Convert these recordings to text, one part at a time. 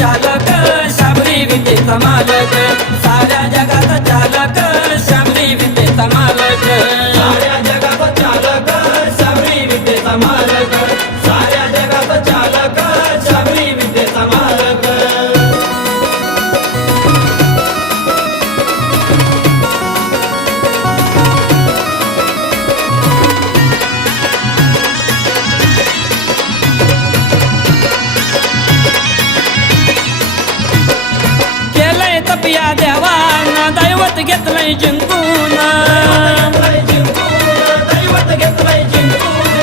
चालक साबरी विते कमाल देवाना दैवत घेतलंय जिंकून.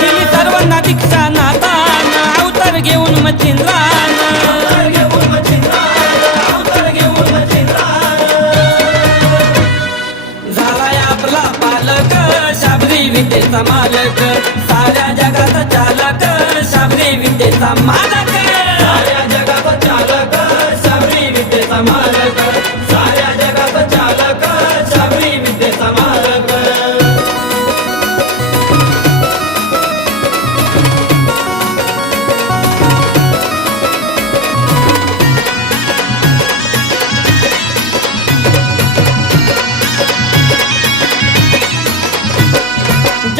दिली सर्वांना दीक्षा नाताना अवतार घेऊन मचिंद्रान घेऊन मच्छिंद्रान, झालाय आपला पालक शाबरी विद्येचा मालक. साऱ्या जगाचा चालक शाबरी विद्येचा मालक.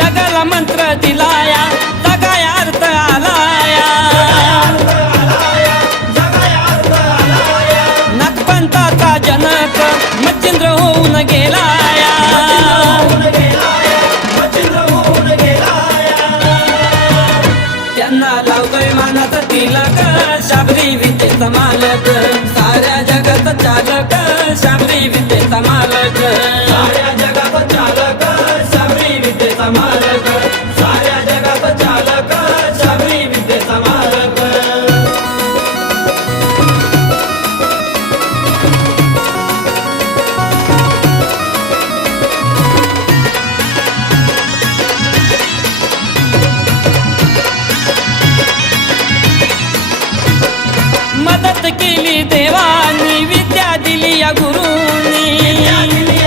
जगाला मंत्र दिलाया जगाया अर्थ आलाया. नागपंथाचा जनक मच्छिंद्र होऊन गेलाया. त्यांना लावतोय मानाचा तिलक शाबरी विद्येचा मालक साऱ्या जगाचा चाल केली देवानी विद्या दिली या गुरुनी दिली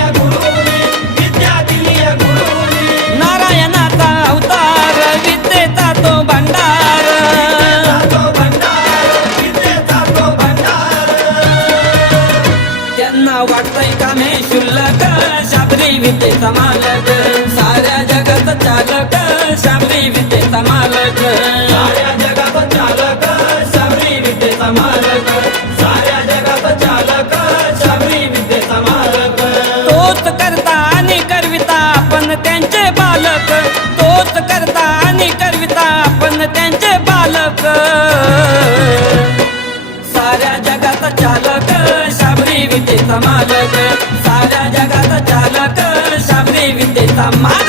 दिली. नारायणाचा अवतार विद्येचा तो भंडार. त्यांना वाटतंय का मे शुल्लक शाबरी विद्येचा मालक साऱ्या जगात चालक शाबरी विद्येचा मालक. साऱ्या जगात चालक शाबरी विद्येचा मालक